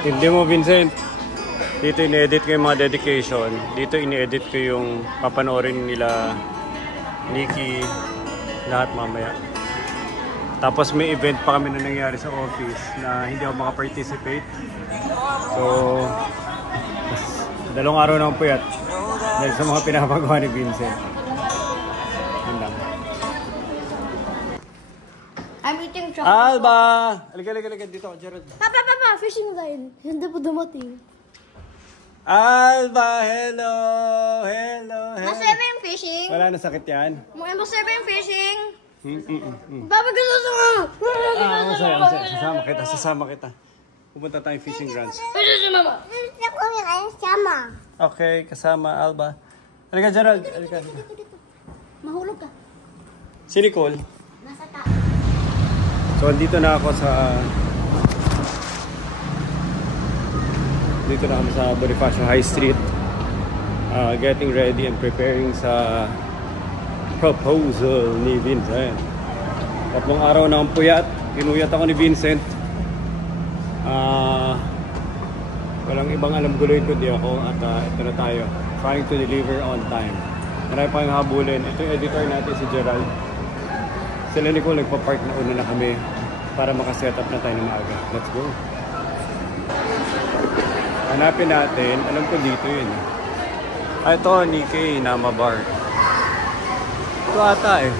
Hindi mo, Vincent. Dito in-edit ko yung mga dedication. Dito in-edit ko yung papanoorin nila Nikki, lahat mamaya. Tapos may event pa kami na nangyari sa office na hindi ako makaparticipate. So, 2 araw na akong puyat dahil sa mga pinapagawa ni Vincent. Yun lang. I'm eating chocolate. Alba! Halika dito ako, Gerald. Papa, fishing line. Hindi po dumating. Alba, hello! Masaya ba yung fishing? Wala na sakit yan? Masaya ba yung fishing? Papa, gusto mo! Masaya. Sasama kita. Pupunta tayong fishing grounds. Mama. Okay, kasama Alba. Halika, Gerald. Halika. Mahulog ka. Si Nicole. Nasa taas. So, dito na ako sa Bonifacio High Street. Getting ready and preparing sa proposal ni Vincent. 3 araw na ang puyat. Pinuyat ako ni Vincent. Walang ibang alam guloy kundi ako at ito na tayo. Trying to deliver on time. Marami pa yung habulin. Ito yung editor natin si Gerald. Sila Nicole nagpa-park na una na kami para makaset up na tayo ng maaga. Let's go. Hanapin natin. Alam ko dito yun. Ito, Nikkei Nama Bar. Ito ata eh.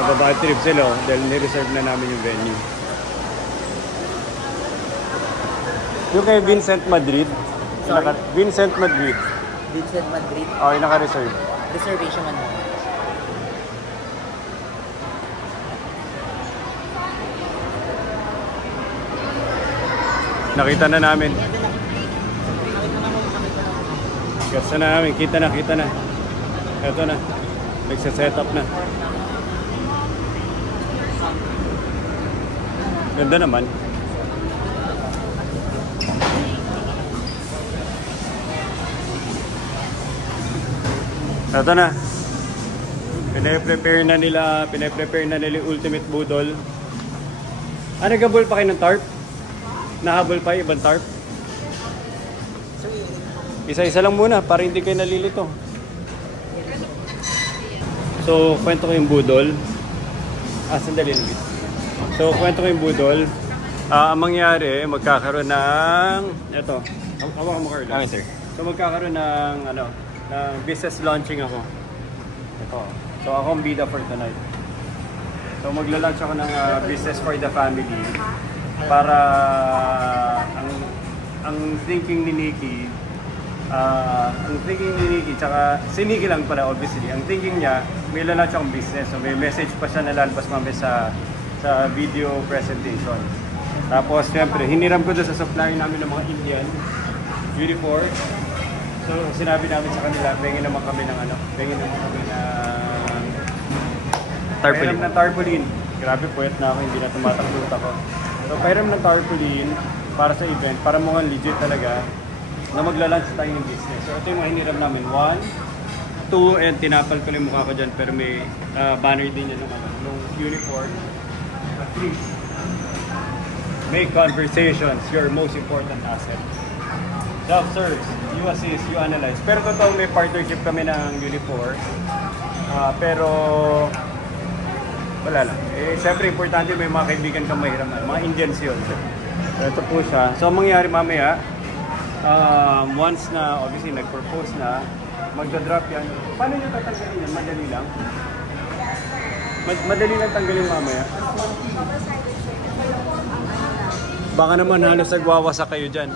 Nababa trip sila dahil nireserve na namin yung venue. Yung kay Vincent Madrid. Sorry? Vincent Madrid. Vincent Madrid. Oh, yung naka-reserve. Reservation man mo. Nakita na namin. Gasta na namin. Kita na. Ito na. Nagsa-set up na. Ganda naman. Ito na. Pinaprepare na nila yung ultimate budol. Naghabol pa kayo ng tarp? Nahabol pa yung ibang tarp? Isa-isa lang muna para hindi kayo nalilito. So, kwento ko yung budol. Sandali lang. So, kwento ko yung budol. Ang mangyari, magkakaroon ng... Ito. Hawakan mo, Carlos. Okay, sir. So, magkakaroon ng business launching ako. Ito. So, ako ang bida for tonight. So, magla-launch ako ng business for the family. Para ang thinking ni Nikki, tsaka si Nikki lang pala obviously, ang thinking niya, may launch akong business. So, may message pa siya na lalabas mamaya sa video presentation. Tapos, syempre, hiniram ko doon sa supplier namin ng mga Indian, Unifor. So, sinabi namin sa kanila, pengin naman kami ng Tarpaulin. Pairam ng tarpaulin. Grabe, puwet na ako, hindi na tumatakot ako. So, pairam ng tarpaulin para sa event, para mukhang legit talaga na magla-launch tayo ng business. So, ito yung mga hiniram namin. 1, 2, and tinapal ko yung mukha ko dyan, pero may banner din yan ng uniform. 3, make conversations your most important asset. Self-service, you assist, you analyze. Pero totoo may partnership kami ng Unifor. Pero wala lang. Siyempre importante may mga kaibigan kang mahirap na. Mga Indians yun. So, ito po siya. So, ang mangyayari mamaya, once na obviously nag-propose na, magdadrop yan. Paano nyo tatanggalin yan? Madali lang? Madali lang tanggalin mamaya. Baka naman halos nagwawasak kayo dyan.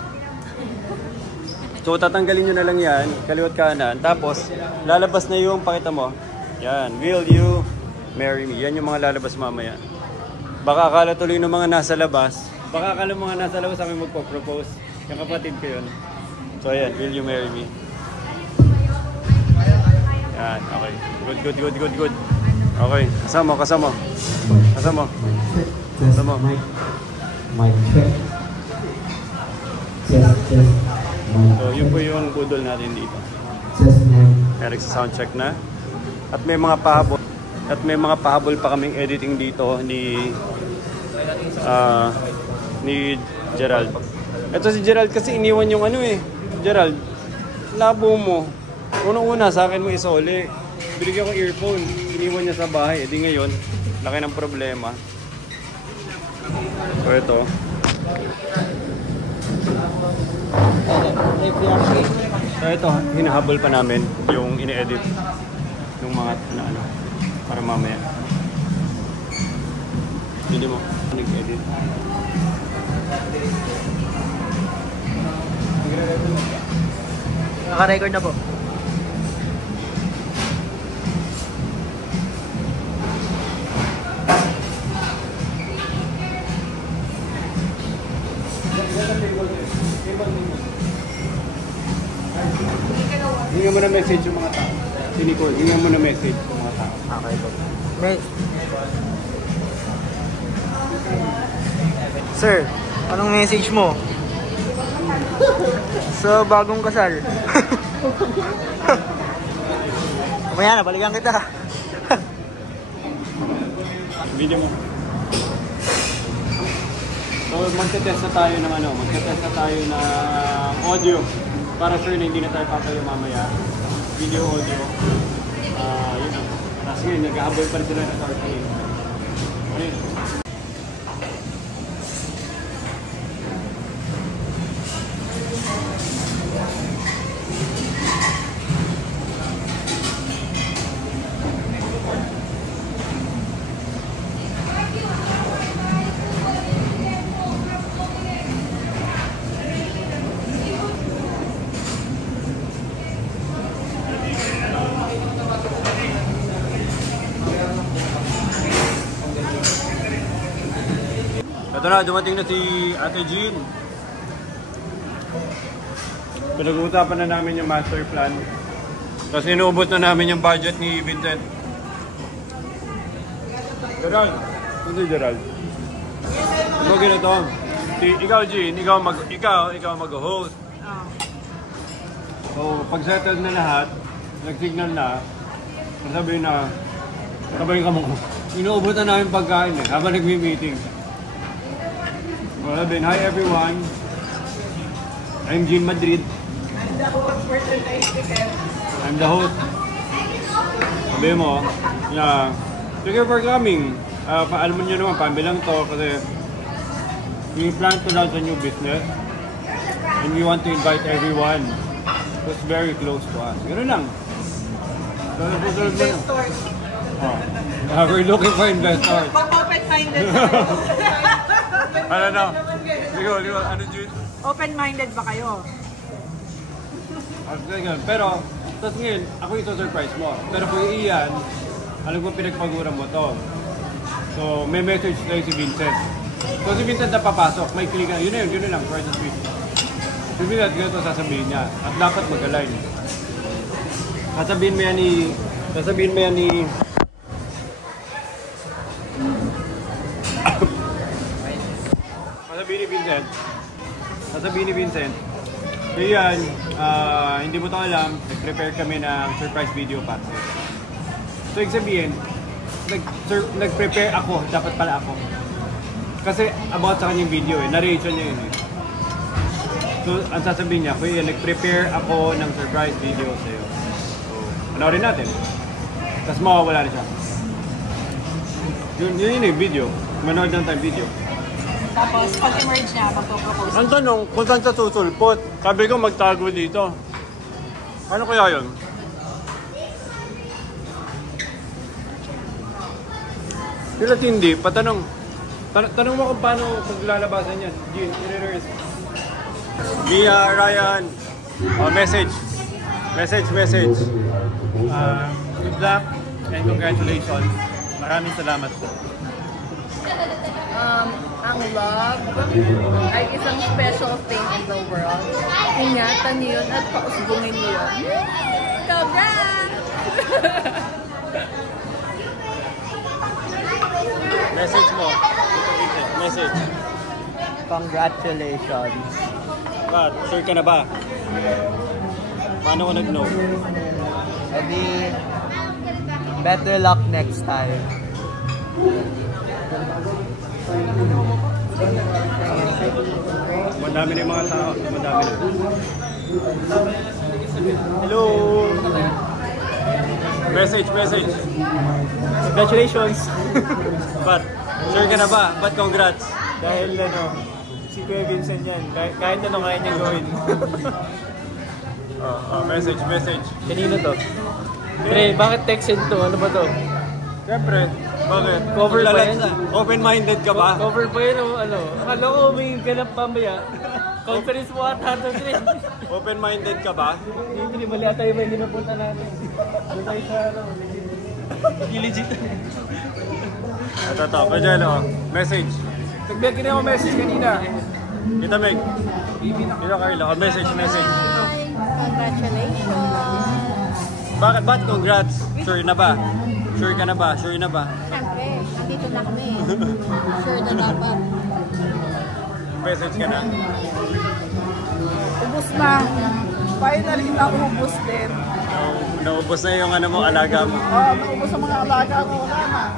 So, tatanggalin nyo na lang yan, kaliwat kanan. Tapos, lalabas na yung, pakita mo. Yan, will you marry me? Yan yung mga lalabas mamaya. Baka akala tuloy ng mga nasa labas. Baka akala mga nasa labas kami magpo-propose. Yung kapatid ko yun. So, ayan, will you marry me? Yan, okay. Good. Okay, kasama. So, yun po yung budol natin dito. Eric sa soundcheck na. At may mga pahabol. At may mga pahabol pa kaming editing dito ni Gerald. Ito si Gerald kasi iniwan yung ano eh. Gerald, labo mo. Unang-una sa akin mo isole. Binigyan ko earphone. Iniwan niya sa bahay. E di ngayon, laki ng problema. So ito. So ito, hinahabol pa namin yung ini-edit ng mga ano, para mamaya. Hindi mo nag-edit. Naka-record na po. Hinga mo na message yung mga tao. Si Nicole, hinga mo na message yung mga tao. Okay po. Sir, anong message mo? Sa bagong kasal. Mamaya na, balikan kita. Video mo. So magte-test na tayo ng ano, magte-test na tayo ng audio para sure na hindi na tayo papayo mamaya. Video, audio. Yun lang. Tapos ngayon, nag-ahabol pa rin sila ng tarpaulin. Okay. Ito na, dumating na si Ate Jean. Pinag-uusapan na namin yung master plan. Tapos inuubos na namin yung budget ni Vincent. Gerald! Hindi Gerald. Ano ganito? Ikaw Jean, ikaw mag-host. So pag settled na lahat, nag-signal na, sasabihin na, sabayin ka mo. Inuubos na namin pagkain eh, habang nag-meeting. Well, hi everyone. I'm Jean Madrid. I'm the host for tonight's event. I'm the host. Sabi mo, yeah. Thank you for coming. Alam mo nyo naman, pambilang to kasi we plan to launch a new business and we want to invite everyone who's very close to us. Ganoon lang. Investors. We're looking for investors. Open-minded. Ano na? Ligo, ano Jun? Open-minded ba kayo? Pero, tapos ngayon, ako yung surprise mo. Pero kung iyan, alam ko pinagpagura mo to. So, may message tayo si Vincent. So, si Vincent na papasok, may click na, yun na lang, try to switch. Si Vincent, ganito sasabihin niya. At dapat mag-align. Sasabihin mo yan ni... Sasabihin ni Vincent, kaya yan, hindi mo ito alam, nag-prepare kami ng surprise video para sa'yo. So, ibig sabihin, nag-prepare ako, dapat pala ako. Kasi about sa kanyang video narration niya yun eh. So, ang sasabihin niya, kuya, nag-prepare ako ng surprise video sa'yo. So, panoorin natin. Tapos mawawala na siya. Yun yung video. Manood lang tayo video. Tapos, pag-emerge niya, magpo-propose. Ang tanong, kung saan sa susulpot? Sabi ko magtago dito. Ano kaya yun? Sila hindi, patanong. Tanong mo kung paano paglalabasan yan. Jean, i-reverse. Mia, Ryan. Message. Good luck and congratulations. Maraming salamat po. Ang love ay isang special thing in the world. Ingatan niyo yun at pausbungin niyo yun. Congrats! Message mo. Message. Congratulations. Ba, sure ka na ba? Paano ko nag-know? Edi, Better luck next time. Madami na yung mga tao. Madami na. Hello! Message. Congratulations! But, sure ka na ba? But congrats. Dahil si Kuya Vincent yan. Kahit ano kaya niyang gawin. Message. Kanino to? Pre, bakit text to? Ano ba to? Siyempre. Bakit? Cover ba yan? Open-minded ka ba? Cover pa yun o ano? Akala ko may ganap pamaya. Conference mo ata ito, Tre. Open-minded ka ba? Hindi, mali ata yung may ginapunta natin. Doon tayo sa Hindi legit. Ito. Pajalo. Message. Nagbigay na ako message kanina. Kita Meg. Kita Carla. Message. Congratulations. Bakit congrats? Sure na ba? Sure ka na ba? Sure na ba? Siyempre, andito na kami. Sure na dapat. Message ka na. Ubus na. Finally, naubos din. Naubos na yung ano mo, alaga mo. Naubos ang mga alaga ko. Wala na.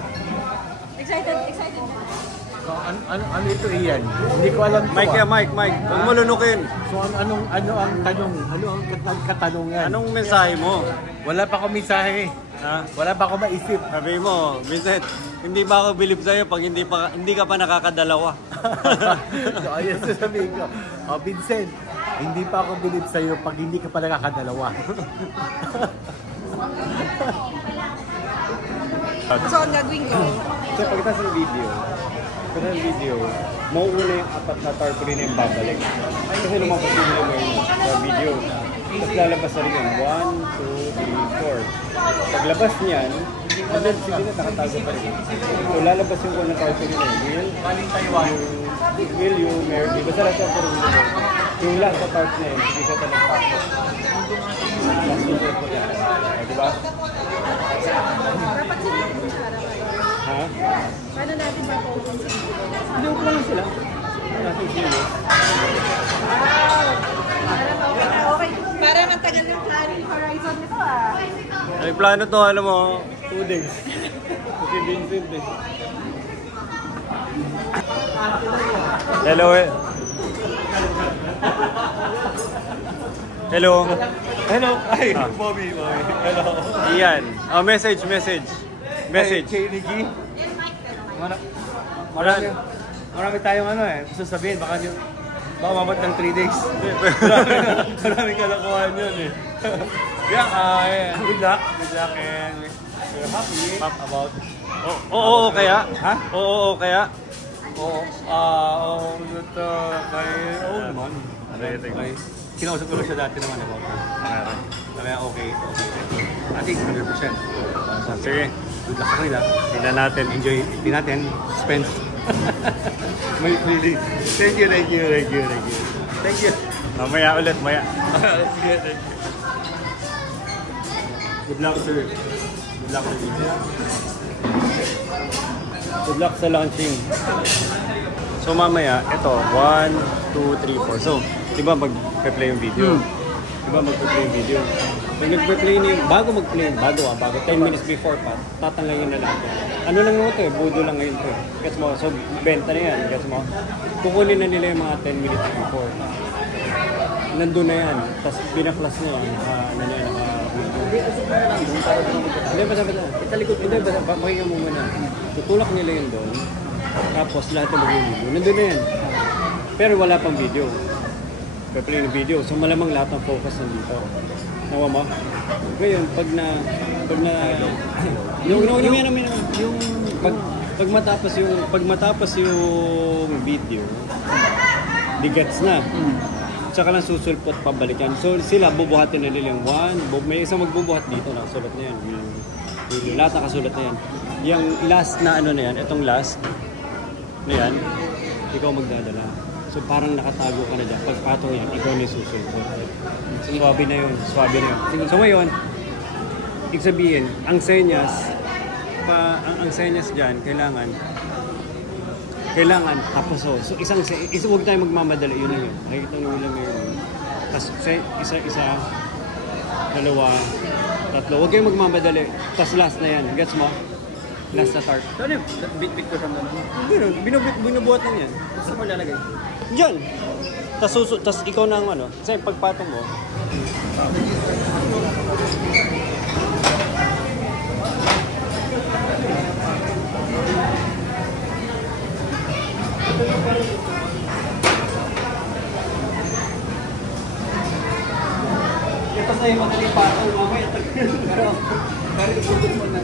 Excited. Ano ito iyan? Hindi ko alam ito. Mike. Huwag mo lunukin. So ano ang tanong? Ano ang katanungan? Anong mensahe mo? Wala pa akong mensahe. Ha? Wala pa akong maisip. Sabi mo, Vincent, hindi ba ako believe sa'yo pag hindi ka pa nakakadalawa? So ayun sasabihin ko. Vincent, hindi pa ako believe sa'yo pag hindi ka pa nakakadalawa. So, ang gagawin ko, So pagkatapos ng video, mauuna yung apat na tarpaulin na yung babalik. Kasi lumabas yung sa video. Tapos lalabas na rin yun. 1, 2, 3, 4. Paglabas niyan, and then sige na, nakatago pa rin. So lalabas yung unang tarpaulin na yun. Will you marry me? Basta lang siya pero yung last na part na yun, hindi siya talagang pasok. Last video ko yan. Diba? dapat sila yung harapan. Ha? Paano natin ma-focus? Hindi ko lang sila. Nasa sila. Okay. Para matagal yung planning horizon nito Ay, plano to, alam mo, 2 days. Kasi Vincent eh. Hello eh. Hello. Ay, Bobby. hello. Iyan. Oh, message. Kay Ricky. Marami tayong sasabihin. Baka mabot ng 3 days. Maraming kalakuhan yun eh. Good luck and we're happy about... Oo, kaya? Ha? Oo, kaya? naman. Okay. Kinausap ko siya dati naman about that. Kaya okay. I think 100%. Sige. Good luck sa kanila. Tingnan natin. Enjoy din natin. Spence. May feeling. Thank you. Thank you. Mamaya ulit, maya. Sige, thank you. Good luck, sir. Good luck, sir. Good luck sa launching. So mamaya, ito, 1, 2, 3, 4. So, di ba mag-play yung video? Di ba mag-play yung video? Pag nag-play na yung, bago 10 minutes before pa, tatanggayin na lang ito. Ano lang mo ito eh, budo lang ngayon ito eh. Gets mo? So, benta na yan, gets mo? Kukunin na nila yung mga 10 minutes before. Nandun na yan, tapos pinaklas na yan, Hindi, basta. Italikot. Hindi, basta. Pakinggan mo muna. Tutulak nila yun doon. Tapos lahat ng mag-video. Nandun na yan. Pero wala pang video. Pe-play ng video. So malamang lahat ng focus nandito. Nawa mo? Ngayon, pag matapos yung video, di gets na. Tsaka lang susulpot pabalikan. So sila bubuhatin na nila yung 1, may isang magbubuhat dito na sulat na yan. Yung lahat nakasulat na yan. Yung last na ano na yan, itong last na yan, ikaw magdadala. So parang nakatago ka na dyan. Pagpatong yan, ikaw na yung susulpot. Swabe na yun. So ngayon, ibig sabihin, ang senyas dyan, kailangan tapos so huwag tayo magmamadali, yun na yun. Nakikita nyo lang yun. Tapos isa, dalawa, Tatlo. Huwag kayong magmamadali. Tas last na yan. Gets mo? Last na tart. Ano yun? Bit-bit ko siyang gano'n. Hindi rin. Binubuhat lang yan. Gusto mo lalagay? Diyan. Tas ikaw na ang ano. Kasi pagpatong mo. Tapos na yung madaling patong. Mamaya tagal. Pero ibutod mo na.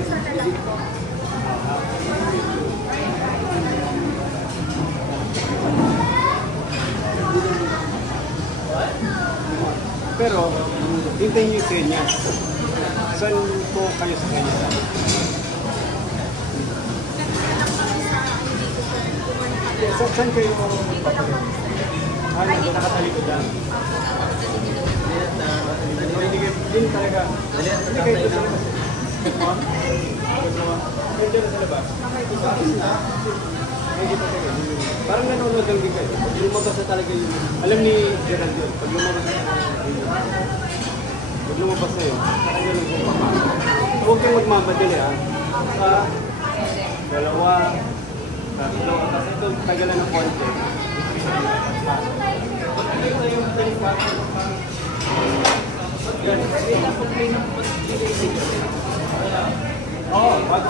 Pero, hintayin niyo yung kanya. Saan po kayo sa kanya? Saan kayo papalit? Nandun nakatalikod lang. Hindi talaga. Hindi kayo sa labas. Kayo dyan sa labas. Parang nanonood lang din kayo. Pag lumabas na talaga yun. Alam ni Gerald yun. Pag lumabas na yun, parang yun lang kung papasok. Huwag kayong magmamadali ha. Sa dalawa, tatlo, kasi ito tagalan ng konti. Ito yung talipat. Oo, bago.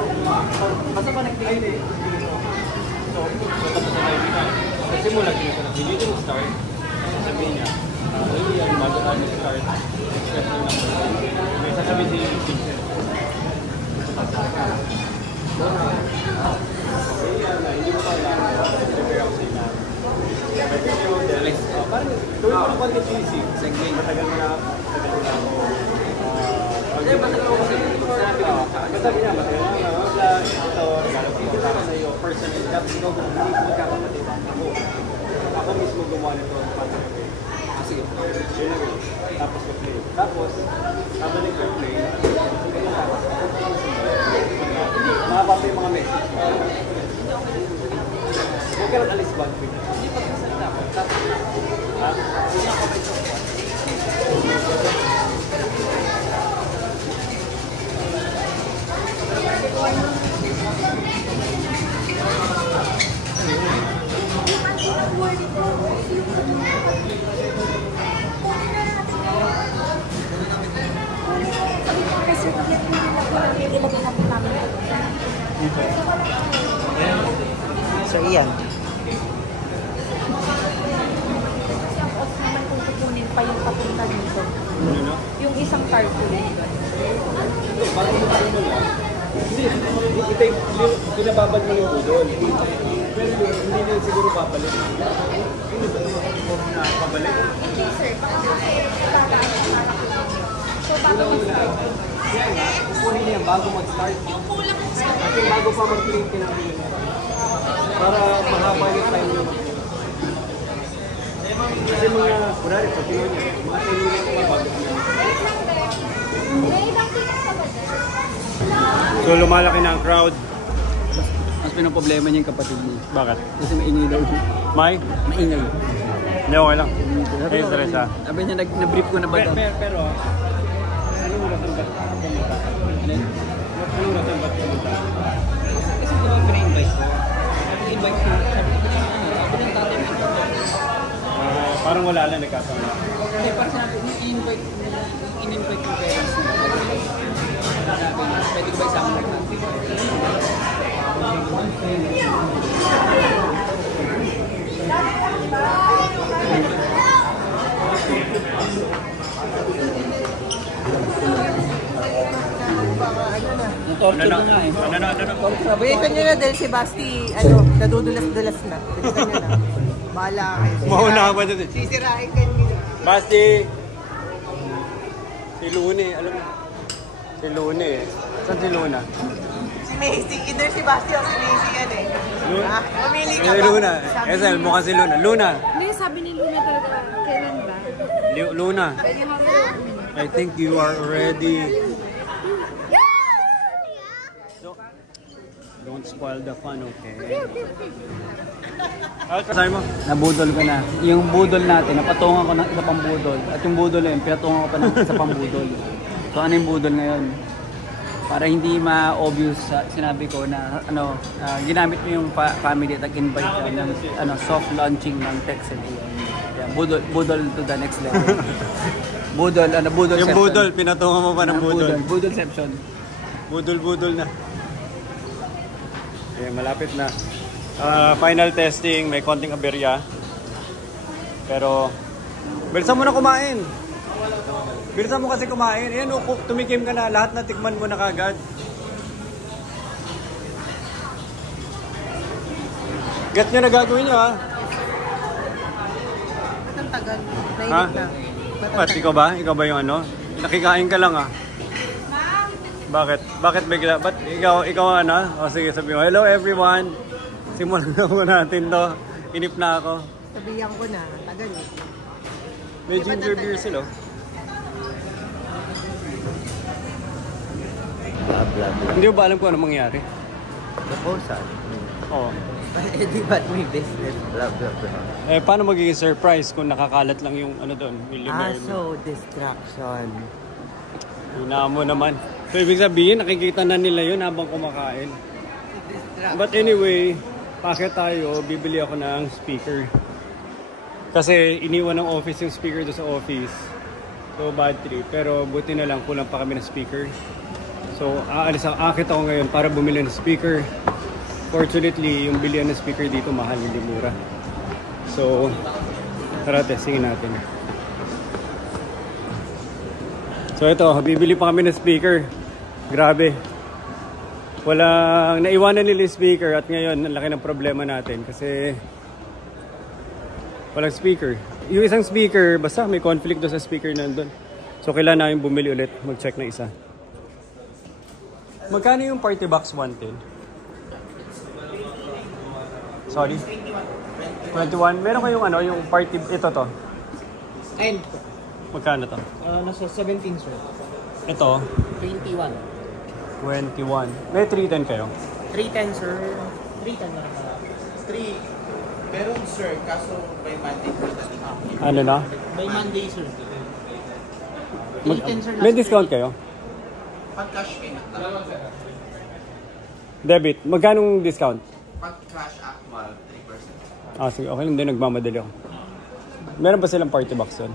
Basta pa nag-delay. So, tapos na tayo dito. Kasi mula dito na hindi dito start. Sabihin niya, hindi yan, bago tayo start. Express lang naman. May sasabihin siya yung teacher. Hindi mo pa lang. Prepare ako sa ina. Parang, tuloy ko ng content easy. Matagal mo na ako. Hindi, matagal ako kasi sinabi ko. Sabi niya, matagal na ako. Ito, regalo para sa iyo, personal. Tapos ikaw, hindi ko magkakapatid. Ako mismo gumawa nito. Sige. Yun lang yun. Tapos mag-play. Tapos, habang nag-play, nakapapa yung mga message. Huwag ka lang alis bag. Hindi pagkasalita ako. Tapos na. Ha? Hindi ako ba ito? So, iyan. Kasi ang off naman kung kukunin pa yung papunta dito. Ano na? Yung isang tarpaulin. Bago magsimula, hindi, binababad mo yung budol. Pero hindi din siguro babalik. Hindi ba na pabalik? Hindi sir, so bago mag-start. Kaya nga, kukunin niya bago mag-start. Kasi bago pa mag-play kinamili niya. Para mahaba yung time niya. Kasi mga, kurari, pag kinuha niya, mga 10 minutes na bago niya. So lumalaki na ang crowd. Mas pinoproblema niya yung kapatid niya. Bakit? Kasi maingay daw. May? Maingay. Hindi, okay lang. Ay, stress ha. Sabi niya, na-brief ko na ba daw? Pero, anong rason ba't pumunta? Anong rason ba't pumunta? Kasi diba pina-invite ko? Pina-invite ko. Sabi ko, ako ng tatay mo. Parang wala lang nagkasama. Hindi, parang sinabi, in-invite ko parents niya. Sabi niya, pwede ko ba isama na natin? Torture na nga eh. Balikan nyo na dahil si Basti, nadudulas-dulas na. Balikan nyo na. Bahala kayo. Mauna ka ba dito? Sisirain ka nyo. Basti! Si Lune, alam mo? Si Lune eh. Saan si Luna? Si Macy, either si Basti o si Macy yan eh. Luna? Mamili ka Si ba? Luna. SL, mukha si Luna. Luna! Hindi, sabi ni Luna talaga, kailan ba? Luna, I think you are ready. So, don't spoil the fun, okay? Sabi mo? Nabudol ka na. Yung budol natin, napatungan ko ng isa pang budol. At yung budol na yun, pinatungan ko pa ng isa pang budol. So ano yung budol ngayon? Para hindi ma-obvious sinabi ko na ginamit mo yung family at invite ka ng soft launching ng Texel. Yeah, budol to the next level. budol Yung budol, pinatungan mo pa ng budol. Budolception. Budol na. Okay, malapit na. Final testing, may konting aberya. Pero, bilisan mo na kumain. Bilisan mo kasi kumain. Ayan, tumikim ka na. Lahat na tikman mo na kagad. Gets nyo na gagawin nyo, ha? Ba't ang tagal? Ha? Nainit na. Ba't ikaw ba? Ikaw ba yung ano? Nakikain ka lang, ha? Bakit? Bakit bigla? Ba't ikaw ano? O sige, sabi mo, hello everyone. Simulan na po natin to. Inip na ako. Sabihan ko na, tagal eh. May ginger beer sila. Blah, blah, blah. Hindi mo ba alam kung ano mangyari? Proposal. Oo. Eh, di ba't may business? Blah, blah, blah. Eh, paano magiging surprise kung nakakalat lang yung ano doon? So, distraction. Hina mo naman. So, ibig sabihin, nakikita na nila yun habang kumakain. But anyway, packet tayo, bibili ako ng speaker. Kasi iniwan ng office yung speaker doon sa office. So, bad trip. Pero buti na lang, kulang pa kami ng speaker. So, akit ako ngayon para bumili ng speaker. Fortunately, yung bilihan ng speaker dito mahal, hindi mura. So, tara, testingin natin. So, ito, bibili pa kami ng speaker. Grabe. Naiwanan nila yung speaker at ngayon, ang laki ng problema natin kasi walang speaker. Yung isang speaker, basta may conflict doon sa speaker nandun. So, kailangan namin bumili ulit, mag-check na isa. Magkano yung party box 110? Sorry? 21? Meron kayong ano, yung party, ito to? Ayun. Magkano to? Nasa 17, sir. Ito? 21. 21. May 310 kayo? 310, sir. 310 na lang. 3. Pero sir, kaso by Monday po natin. Ano na? By Monday, sir. May discount kayo? Pag cash pay na. Debit. Magkano discount? Pag cash actual, 3%. Ah, sige. Okay lang din. Nagmamadali ako. Meron ba silang party box yun?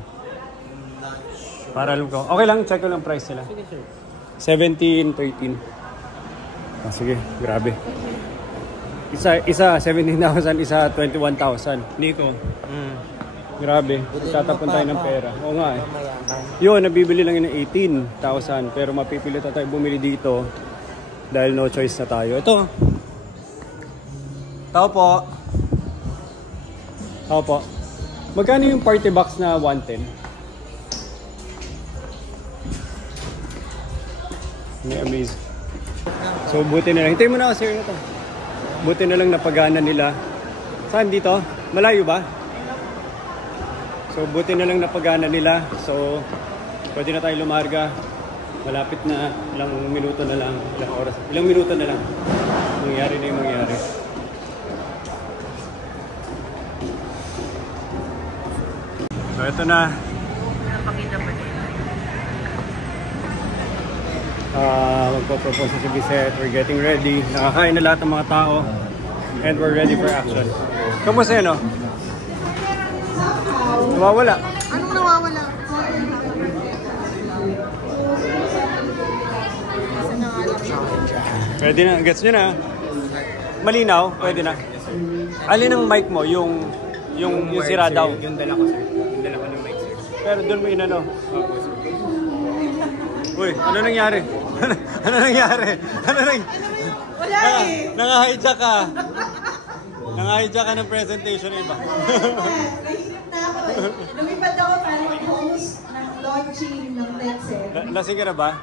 Para alam ko. Okay lang. Check ko lang price nila. Sige, sir. 17, 13. Ah, sige. Grabe. Isa 17,000, isa 21,000. Nico. Grabe. Tatapon tayo ng pera. Oo nga eh. Yun, nabibili lang yun ng 18,000. Pero mapipilit na tayo bumili dito dahil no choice na tayo. Ito. Tao po. Tao po. Magkano yung party box na 110? May amaze. So buti na lang. Hintayin mo na ako, sir. Ito. Buti na lang napagana nila. Saan dito? Malayo ba? So buti na lang napagana nila. So pwede na tayo lumarga. Malapit na. Ilang minuto na lang. Ilang oras. Ilang minuto na lang. Mangyari na yung mangyari. So ito na. Magpo-propose si Bisette. We're getting ready. Nakakain na lahat ng mga tao. And we're ready for action. Kamusta yun, no? Nawawala. Anong nawawala? Pwede na. Gets nyo na. Malinaw. Pwede na. Alin ang mic mo? Yung sira daw. Yung dala ko, sir. Yung dala ko ng mic, sir. Pero doon mo inano. Uy, ano nangyari? Ano nangyari? Wala eh. Nang-hijack ka. Nang-hijack ka ng presentation iba. Nahihirap na ako eh. Lumipad ako parang host ng launching ng Texel. Lasing ka na ba?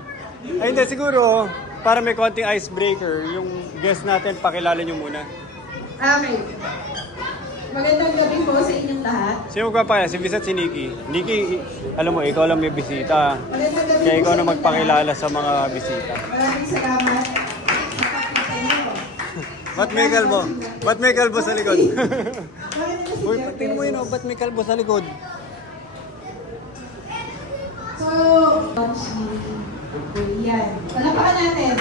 Ay hindi, siguro para may konting icebreaker, yung guest natin, pakilala nyo muna. Okay. Magandang gabi po sa inyong lahat. Sino magpapaya? Si Bisette, si Nikki. Nikki, alam mo, ikaw lang may bisita. Magandang gabi Kaya po ikaw sa na inyong magpakilala sa mga bisita. Maraming salamat. Ba't may kalbo? Ba't may kalbo sa likod? Uy, tingnan mo yun, ba't may kalbo sa likod? So, Yan. Palapakan natin.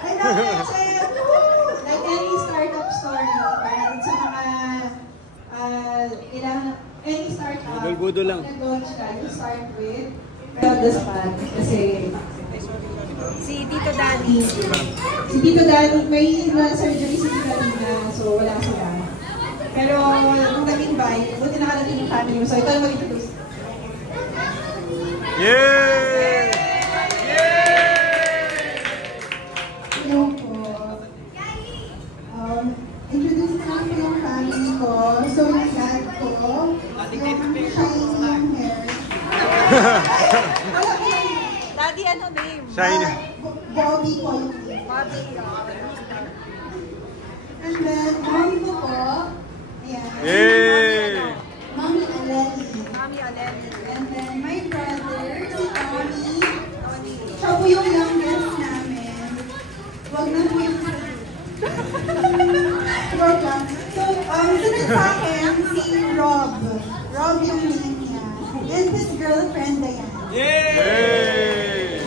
I love it. Saya. Like any startup story, parang sa mga any startup, Budol-budol lang. nag-launch ka, you start with the spot. Kasi Si Tito Danny. si Tito Danny, may surgery si Tito Danny so wala sila. Pero nung nag-invite, buti nakalating yung family mo. So ito na mag-introduce. Yay! Hello po. Introduce na ko yung family ko. So yung dad ko, yung shining hair. Daddy, ano name? Shiny. Bobby po yung name. Bobby. And then, mommy ko po. Ayan. Yay! Mommy Aleni. Mami Aleni. And then, my brother, si Tony. Siya po yung youngest namin. Wag na po yung... Wag lang. So, sunod sa akin, si Rob. Rob yung name niya. And his girlfriend, Diane. Yay!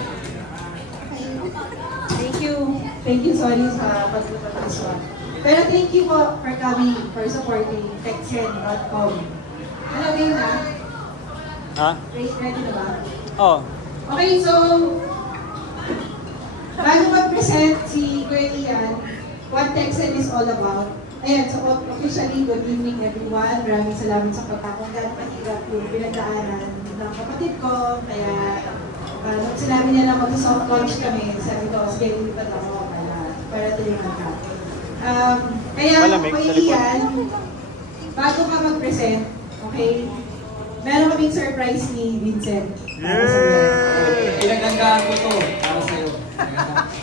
Thank you. Thank you, sorry sa pagpunta this one. Pero thank you po for coming, for supporting techsen.com. Ano game na? Ha? Ready na ba? Oh. Okay, so bago mag-present si Kuya Ian, what Techsen is all about. Ayan, so officially, good evening everyone. Maraming salamat sa pagkakong gano'ng mahirap yung pinagdaanan ng kapatid ko. Kaya nung sinabi niya na mag-soft launch kami, sabi ko, sige, lipat ako para tulungan ka. Kaya, Kuya Ian, bago ka mag-present, okay, meron kaming surprise ni Vincent. Yay! Pinagandaan ko to para sa'yo.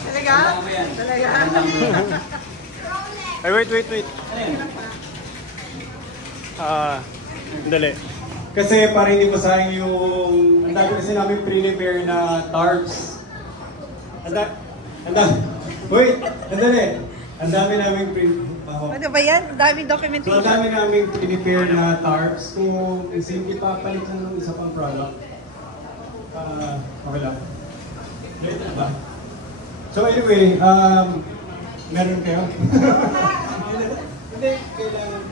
Talaga? Talaga? Ay, wait. Dali. Kasi para hindi masayang yung... Ang dami kasi namin prepare na tarps. Wait! Ang dami namin Ano ba yan? Daming So, documentation. ang dami namin prepare na tarps. Kung hindi pa palitan ng isa pang product. Okay lang. Late na ba? So anyway, meron kayo? Hindi, kailangan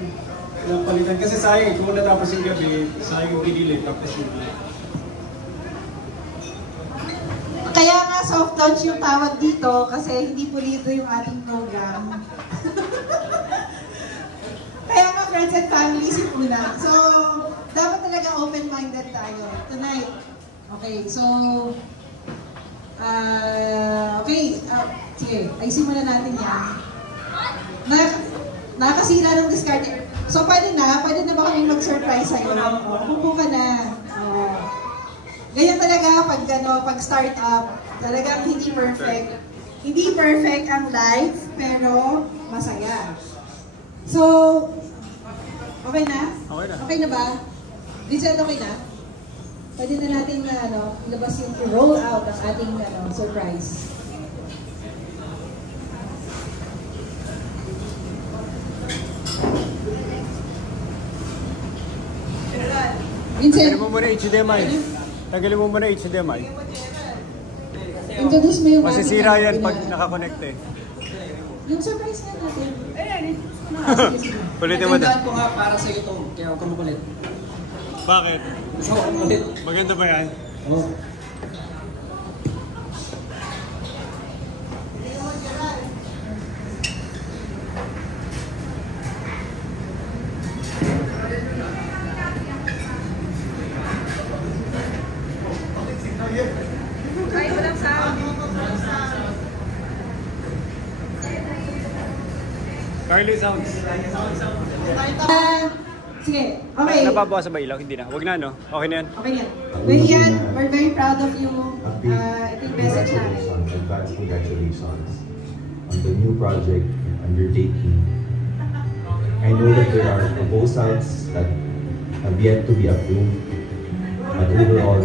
palitan. Kasi sayang, kung natapos yung gabi, sayang yung pinili, tapos yung Kaya nga soft launch yung tawag dito kasi hindi pulido yung ating program. Kaya nga friends and family si Puna. So, dapat talaga open-minded tayo tonight. Okay, so... sige, ayusin muna natin yan. Nakakasira ng discard. So, pwede na ba kami mag-surprise sa'yo? Pupo ka na. Ganyan talaga pag start up, talagang hindi perfect. Hindi perfect ang life, pero masaya. So, okay na? Okay na. Okay na ba? Vincent, okay na? Pwede na natin ilabas yung roll out ang ating surprise. Vincent, Tanggalin mo muna HDMI. introduce mo yung Masisira ating, yan pag nakakonect eh. Yung surprise na natin. Ulitin mo na. Pinagandaan ko nga para sa'yo to, kaya huwag ka makulit. Bakit? Gusto ko makulit. Maganda ba yan? Oo. Ay, walang sound. Carly Sounds. Sige, okay. Nababawasan ba ilaw? Hindi na. Huwag na, no? Okay na yan. Okay yan. Well, Ian, we're very proud of you. Ito yung message namin. Advance congratulations on the new project and undertaking. I know that there are proposals that have yet to be approved, but overall,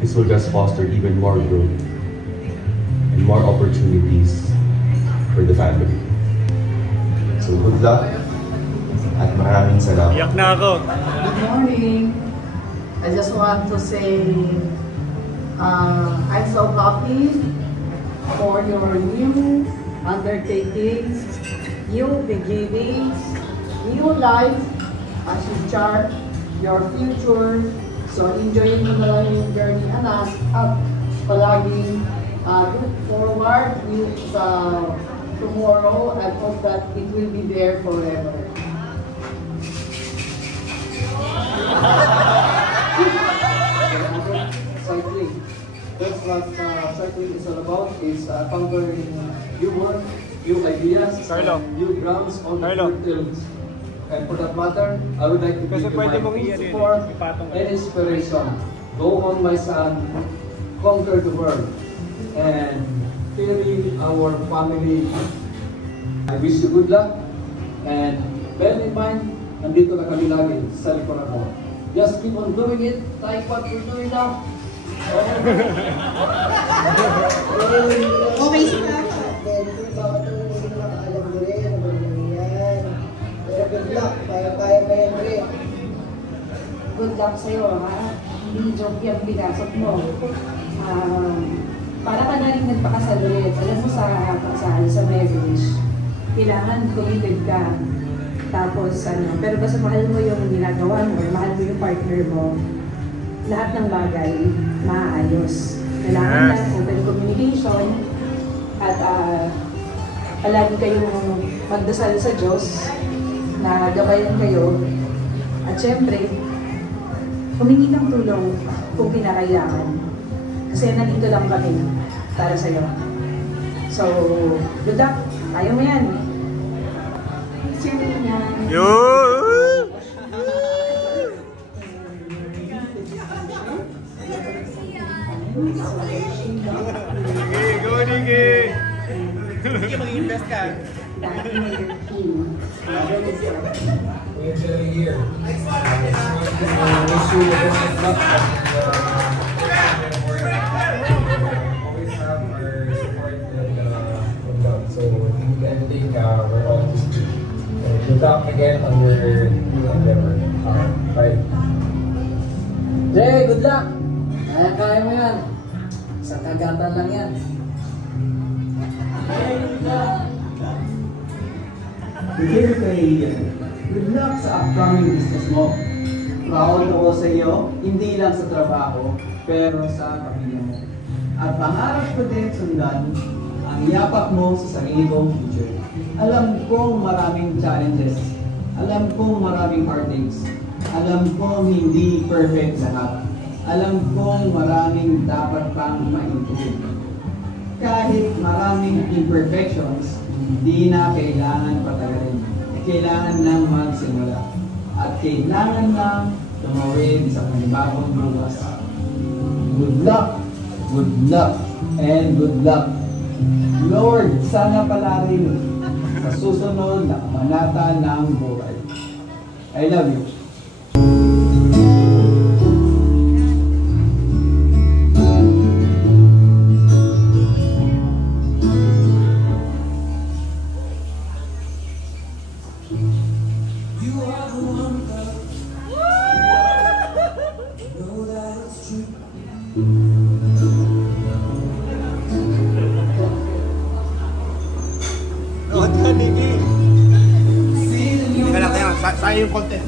this will just foster even more growth and more opportunities for the family. So good luck At maraming salamat. Iyak na ako. Good morning. I just want to say I'm so happy for your new undertakings, new beginnings, new life as you chart your future. So enjoy mo na lang yung journey, anak, at palaging look forward sa tomorrow and hope that it will be there forever. Cycling. That's what cycling is all about. It's conquering new work, new ideas, new grounds on new terms. And for that matter, I would like to give you my full support and inspiration. Go on, my son, conquer the world, and feeling our family. I wish you good luck, and bear in mind, nandito na kami lagi sa likuran mo. Just keep on doing it like what you're doing now. Okay sila. Good luck, kaya mo yan rin. Good luck sa'yo, ha? Hindi joke yung pinasok mo. Para ka na rin nagpakasal ulit. Alam mo sa marriage, kailangan committed ka. Tapos, pero basta mahal mo yung ginagawa mo, mahal mo yung partner mo, lahat ng bagay, maayos. Kailangan lang open communication at palagi kayong magdasal sa Diyos na gabayan kayo. At syempre, humingi ng tulong kung kinakailangan. Kasi nandito lang kami para sa'yo. So, good luck. Ayaw mo yan. Yo! Go, Niki! Niki, mag-invest ka. So everything we're all good luck again on your new endeavor. Bye. Jay, good luck! Kaya mo yan. Isang kagatan lang yan. Dear Kaibigan, good luck sa upcoming business mo. Proud ako sa iyo, hindi lang sa trabaho, pero sa pamilya mo. At pangarap ko din sundan ang yapak mo sa sarili kong future. Alam kong maraming challenges. Alam kong maraming heartaches. Alam kong hindi perfect lahat. Alam kong maraming dapat pang ma-improve. Kahit maraming imperfections, hindi na kailangan patagalin. Kailangan lang magsimula. At kailangan lang tumawid sa panibagong bukas. Good luck, and good luck. Lord, sana pala rin sa susunod na kabanata ng buhay. I love you. Sayang yung content.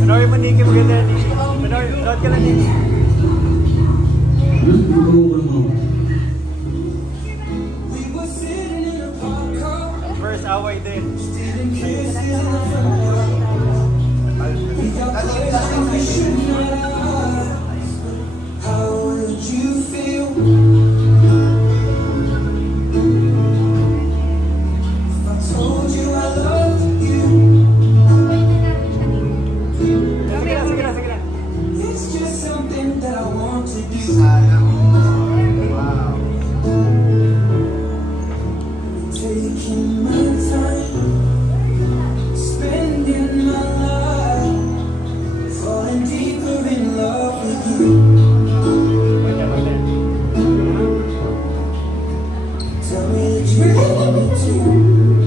Panoy mo, Niki, maganda yan, Niki. Panoy, load ka lang, Niki. First away din. How would you feel? Tell me that you want me to.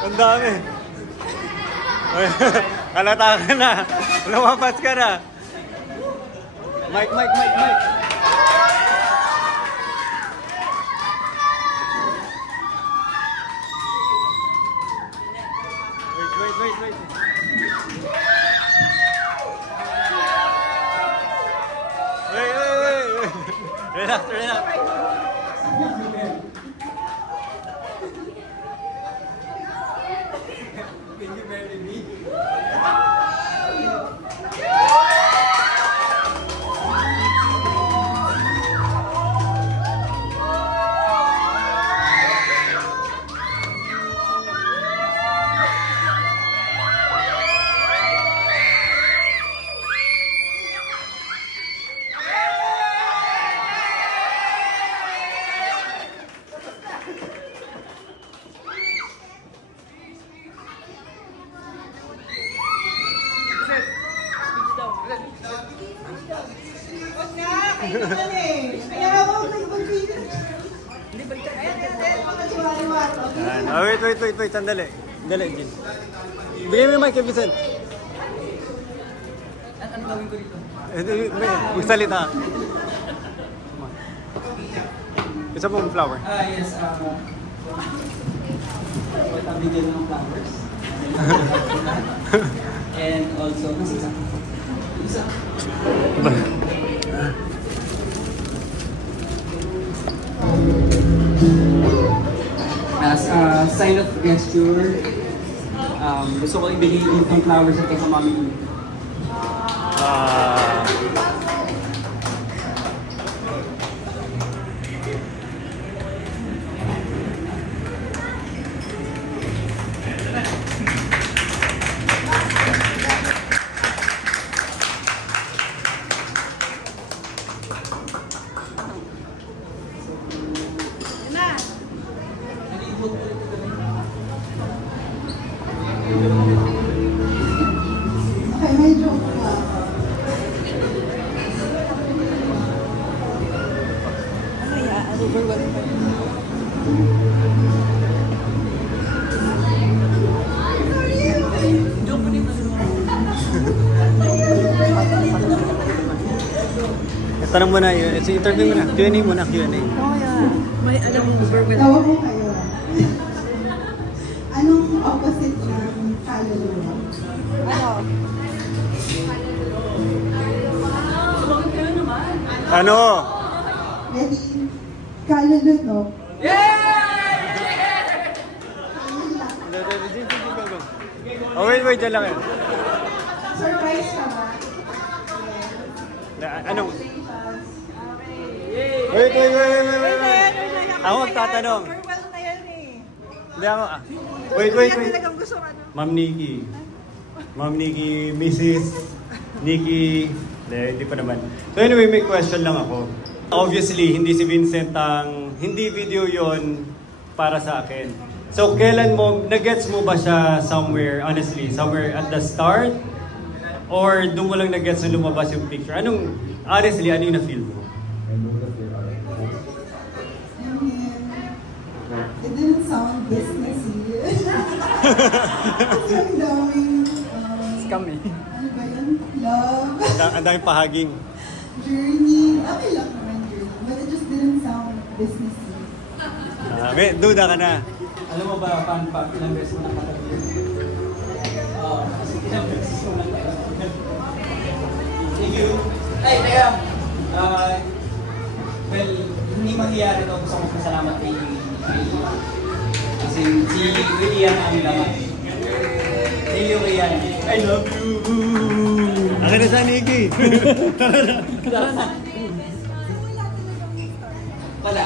Ang dami. Halata ka na. Lumabas ka na. Mike. Wait. Relax. Can you marry me? Wait, sandali. Dali, Jin. Bigay mo yung mic kay Vincent. Ano gawin ko dito? Magsalita. Isa pong flower. Yes. Bigyan ng flowers. And also, isa. As a sign of gesture, gusto ko ibigay yung flowers at kay Mami Umi. Overwhelmed pa. Tanong mo na yun. Interview mo na. Q&A mo na. Q&A. Oh, yeah. May alam mo, overwhelmed. Tawa mo kayo. Anong opposite ng kaluluwa? Ano? Ready? Kaluluwa. Oh, wait, dyan lang eh. Surprise ka ba? Anong? Wait. Ako magtatanong. Overwhelmed na yan eh. Hindi ako. Wait. Talagang gusto ka na. Ma'am Nikki, Mrs. Nikki. Hindi pa naman. So anyway, may question lang ako. Obviously, hindi si Vincent hindi video yon para sa akin. So kailan mo, nag-gets mo ba siya somewhere at the start? Or doon mo lang nag-gets na lumabas yung picture? Honestly, ano yung na-feel mo? It didn't sound businessy. Ang daming... Scam eh. Ano ba yun? Love. Ang daming pahaging. Journey. Okay lang naman journey. But it just didn't sound businessy. Duda ka na. Alam mo ba, fun fact, ilang beses mo nakatagil? Kasi ilang beses mo nakatagil. Thank you. Ay, teka. Well, hindi mangyayari ito. Gusto kong pasalamat kay kasi si William ang laman. Thank you, William. I love you. Akin na sa Nikki. Tara na. Wala.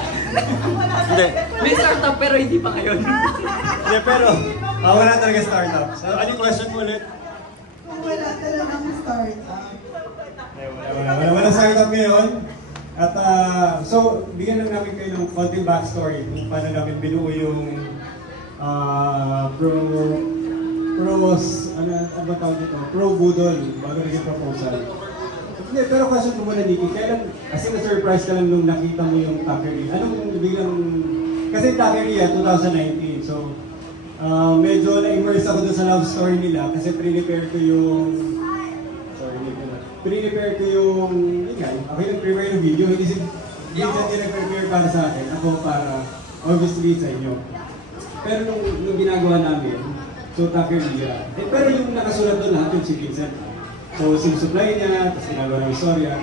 Hindi. May startup pero hindi pa ngayon. Hindi, pero wala talaga startup. So, ano yung question mo ulit? Kung wala talagang startup. Wala startup ngayon. At so, bigyan lang namin kayo ng konting backstory kung paano namin binuo yung Pro Budol bago naging proposal. Hindi, pero question ko muna, Nikki, kailan, kasi na-surprise ka lang nung nakita mo yung Takery. Anong biglang, kasi Takery 2019, so medyo na-immerse ako dun sa love story nila kasi pre-prepare ko yung, ako yung nag-prepare ng video, hindi si Vincent yung nag-prepare para sa akin, ako para, obviously, sa inyo. Pero nung ginagawa namin, so Takery, pero yung nakasulat doon lahat yung si Vincent. So, sinusupply niya, tapos ginagawa ng istorya.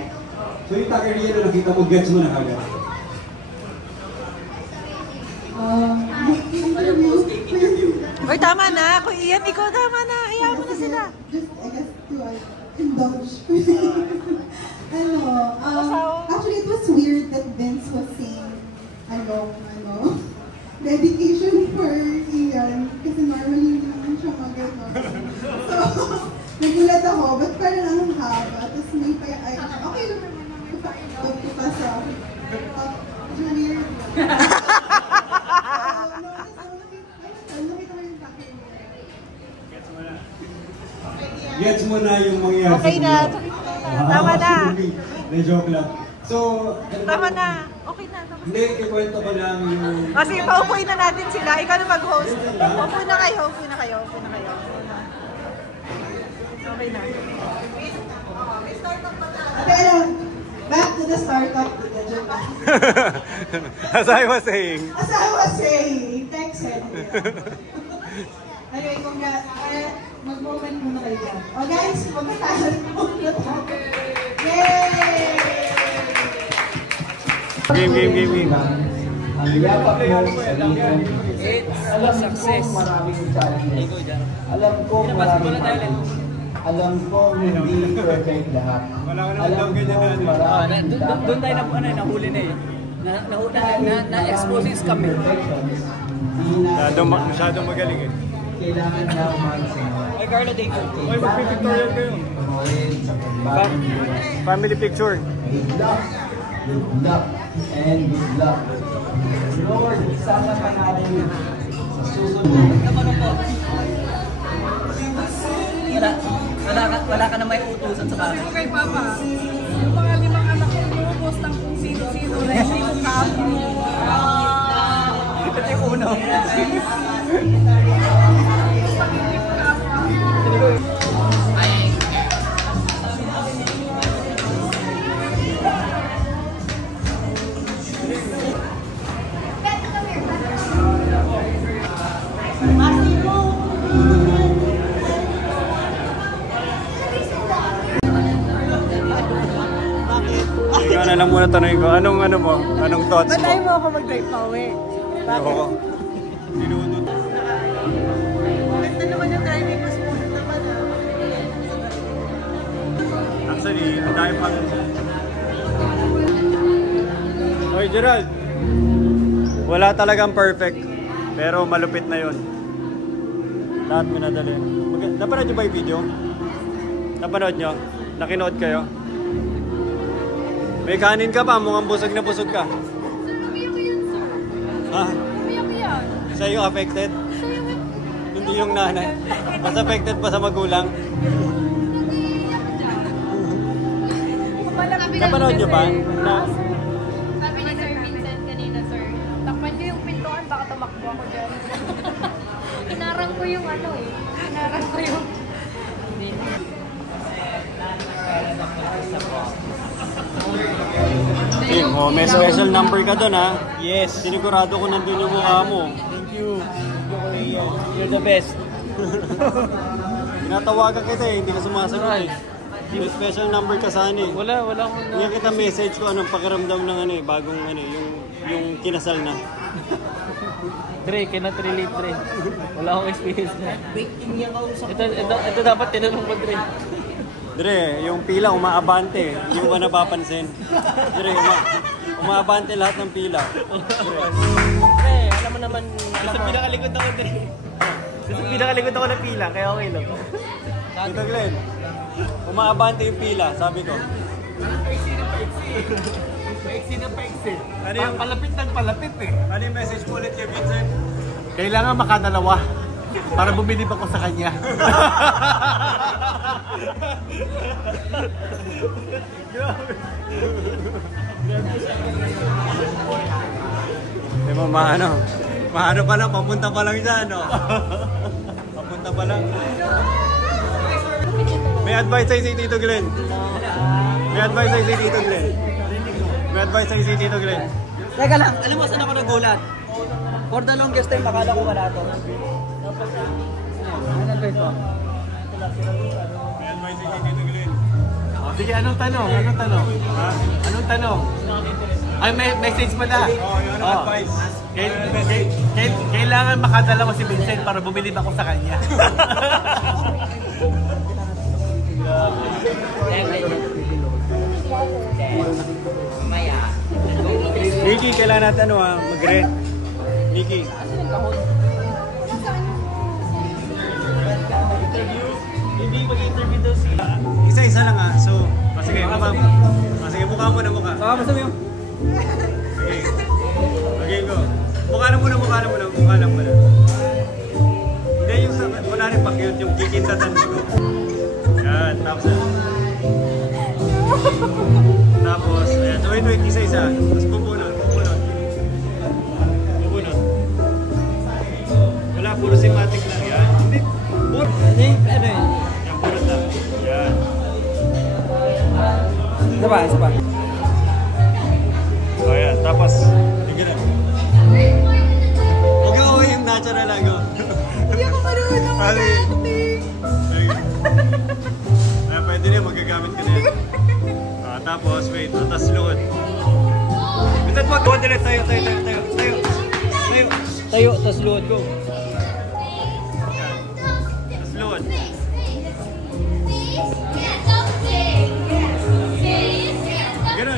So, yung Takery na nakita mo, gets mo na kagad. Uy, tama na. Kung iyan, ikaw tama na. Ayaw mo na sila. Just, I guess, to indulge. Actually, it was weird that Vince was saying, dedication for Ian. Kasi normally, hindi naman siya magano. So, nagulat ako, ba't parang ang haba? Tapos may okay lang naman. Pagpapasa ako. Junior. Gets mo na yung mangyayari. Okay na. Tama na. Na-joke lang. So, tama na. Okay na. Hindi, ikwento ko lang yung... Kasi paupuin na natin sila. Ikaw na mag-host. Upo na kayo. Okay na. Pero, back to the startup. As I was saying, Texan. Anyway, mag-moment muna kayo dyan. Oh guys, magkakasalit muna tayo. Yay! Game. Ang yapak mo sa liwan. Alam success. ko maraming challenges. Alam ko hindi perfect lahat. Alam ko maraming doon tayo nahuli na eh. Na-expose yung scam eh. Masyadong magaling eh. Kailangan na magsimula. Ay, Carla Dave. Ay, mag-pictorial kayo. Family picture. Good luck, and good luck. Lord, sana ka natin sa susunod. Wala ka na may utusan sa bahay. Kay Papa, yung mga 5 anak ko, lumubos ng kung sino-sino na hindi mo ka-approve. Ikaw na lang muna tanongin ko, anong ano mo? Anong thoughts mo? Ba't ayaw mo ako mag-drive pa uwi? Bakit? Oo. Dinudot. Ganda naman yung driving mo, smooth naman ah. Actually, ang dami pa rin. Oy, Gerald! Wala talagang perfect, pero malupit na yon. Lahat minadali. Napanood nyo ba yung video? Napanood nyo? Nakinood kayo? May kanin ka pa, mukhang busog na busog ka. Ha? Sa'yo affected? Hindi yung nanay. Mas affected pa sa magulang. Napanood nyo ba? Sabi ni Sir Vincent kanina, sir. Takpan nyo yung pintuan, baka tumakbo ako dyan. Hinarang ko yung ano eh. Hinarang ko yung... Oh, may special number ka doon ha. Yes. Sinigurado ko nandun yung mukha mo. Thank you. You're the best. Tinatawagan kita eh, hindi ka sumasagot eh. May special number ka sana eh. Wala akong... Hindi kita message ko anong pakiramdam ng ano eh, bagong ano eh, yung kinasal na. Dre, cannot relate, Dre. Wala akong experience na. Ito dapat tinanong ko, Dre. Dre, yung pila umaabante, hindi mo ba napapansin? Dre, umaabante lahat ng pila. Dre, alam mo naman, alam mo. Pinakalikod ako, Dre. Pinakalikod ako ng pila, kaya okay lang. Tito Glenn, umaabante yung pila, sabi ko. Paiksi na paiksi. Ano yung palapit ng palapit eh. Ano yung message mo ulit kay Vincent? Kailangan makadalawa para bumilib ako sa kanya. Di ba maano pa lang, papunta pa lang siya, no? Papunta pa lang. May advice sa'yo si Tito Glenn. May advice sa'yo si Tito Glenn. May advice sa'yo si Tito Glenn. Teka lang, alam mo saan ako nagulat? For the longest time, akala ko wala to. Ano advice mo? May advice sa'yo si Tito Glenn. Sige, anong tanong? Anong tanong? Ha? Anong tanong? Ay, may message pala. Oo, yung anong advice? Kailangan makadala ko si Vincent para bumilib ako sa kanya. Nikki, kailangan natin mag-rent. Nikki. Hindi mag-interview daw si... Isa-isa lang ah. So, sige, mukha mo na mukha. Baka mo sabi mo. Sige. Okay, go. Mukha lang muna. Hindi yung sa... Wala rin pa-cute yung kikintatan ko. Yan, tapos ayan. So, wait, isa-isa. Tapos bubunot. Wala, puro simatic lang yan. Hindi, puro. Ano eh? Yan, puro lang. Yan. Isa pa. O yan, tapos, tigil na. Huwag ako yung natural lang. Hindi ako marunong mag-acting. Pwede na, magagamit ka na yan. Tapos, wait, tapos load. Bitat wag, go direct, tayo. Tayo, tas load ko. Tapos load. Ganun.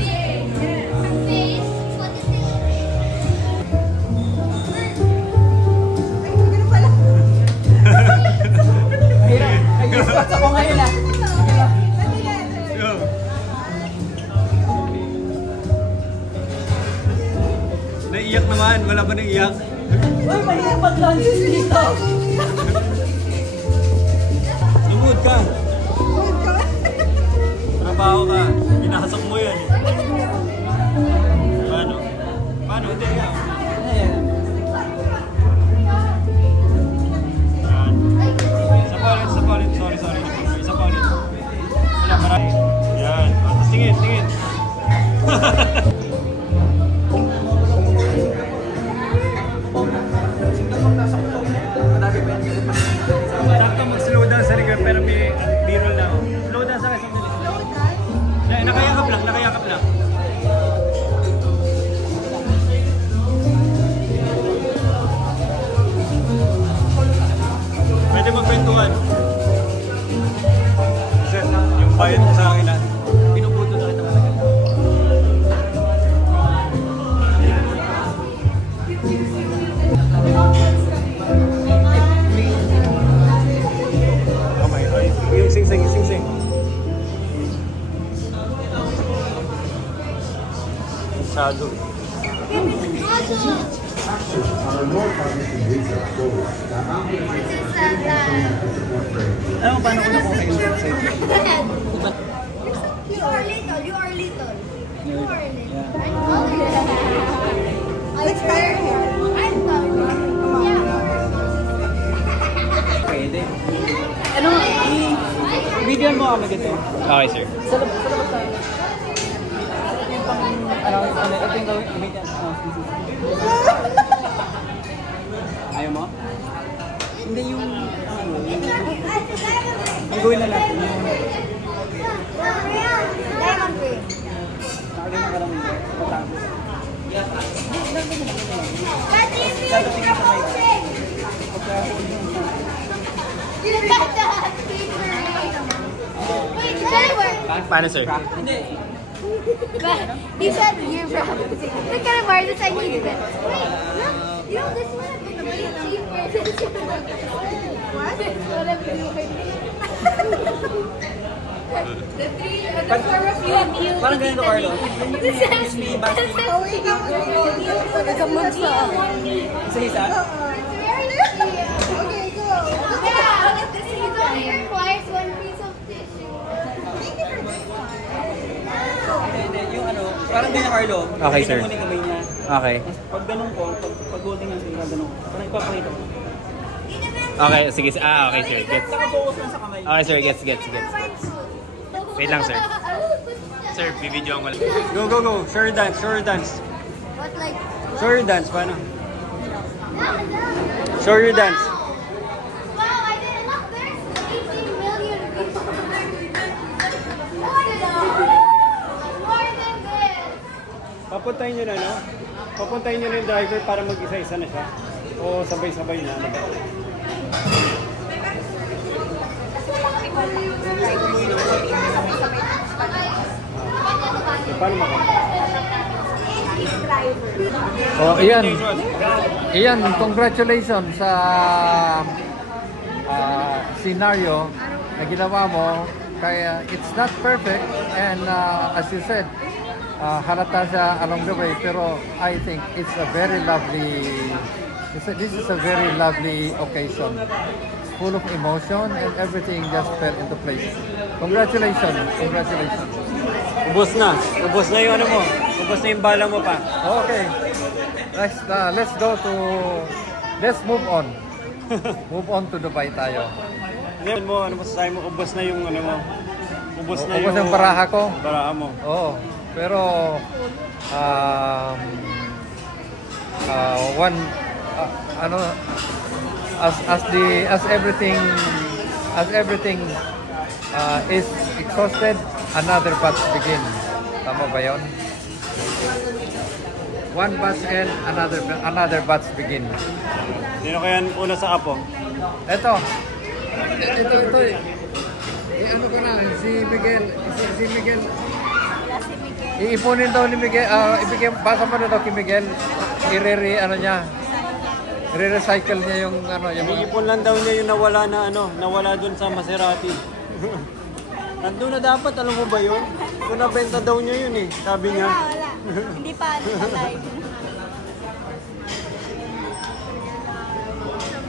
Nag-spot ako ngayon ah. Go. Naiyak naman, wala ba nang iyak? Uy, mahirap mag-lunches dito. Sumud ka. Trabaho ka. Pinasok mo yan. Paano? Hindi yan. Ayan. Isa pa ulit. Sorry. Isa pa ulit. Wala, marami. Yan. Tapos tingin. Sakto mag-slow down sa record pero may b-roll na ako. Slow down sa akin. Nakayakap lang. masyado. Ano, paano ko nakuha yung website? You are little. You are little. You are little. I'm tired. I'm tired. Pwede. Ano, i-videoan mo kami dito. Okay, sir. Sa labas tayo. Ito yung pang, ito yung gamitin. Ayaw mo? Hindi yung, ang gawin na natin. Diamond ring. Nakalina ka lang yung patapos. But if you proposing, you got the paper ring. Wait, did that work? Paano, sir? Hindi. But he said you're proposing. Look at Marcus, I need that. Wait, look. You know, this one would be cheaper than what? This one would be the three, the four of you. Parang ganito, Carlo. This is me. It's a monster. Isa-isa? Okay, go. Yeah, this only requires one piece of tissue. Thank you for this one. Hindi, yung ano, parang ganyan, Carlo. Okay, sir. Ganyan mo na yung kamay niya. Okay. Pag ganun ko, pag holding niya sila, ganun. Parang ipapakita ko. Okay, sige. Okay, sir. Gets. Naka-focus lang sa kamay. Okay, sir. Gets. Wait lang, sir. Sir, bibidyoan ko lang. Go. Show your dance. What, like? Show your dance, paano? Show your dance. Wow, I didn't look. There's 18 million people. More than this. Papuntahin nyo na, no? Papuntahin nyo na yung driver para mag-isa-isa na siya. O sabay-sabay na. Paano maka? Oh, Ian, congratulations sa scenario na ginawa mo. Kaya it's not perfect and as you said, halata siya along the way, pero I think it's a very lovely, this is a very lovely occasion. It's full of emotion and everything just fell into place. Congratulations. Ubos na yung ano mo. Ubos na yung bala mo pa. Okay. Let's move on. Move on to Dubai tayo. Ngayon mo, ano masasabi mo? Ubos na yung ano mo. Ubos na Ubos yung baraha ko. Baraha mo. Oo. Pero as everything is exhausted, another batch begin. Tama ba yun? One batch end, another batch begin. Sino kaya una sa apo? Ito. Ano ko na, si Miguel. Iipunin daw ni Miguel, basa mo na daw kay Miguel, i-recycle niya yung ano, yung iipon lang daw niya yung nawala dun sa Maserati. Nandun na dapat, alam mo ba yun? Kung nabenta daw niya yun eh, sabi niya. Wala. Hindi pa, patay.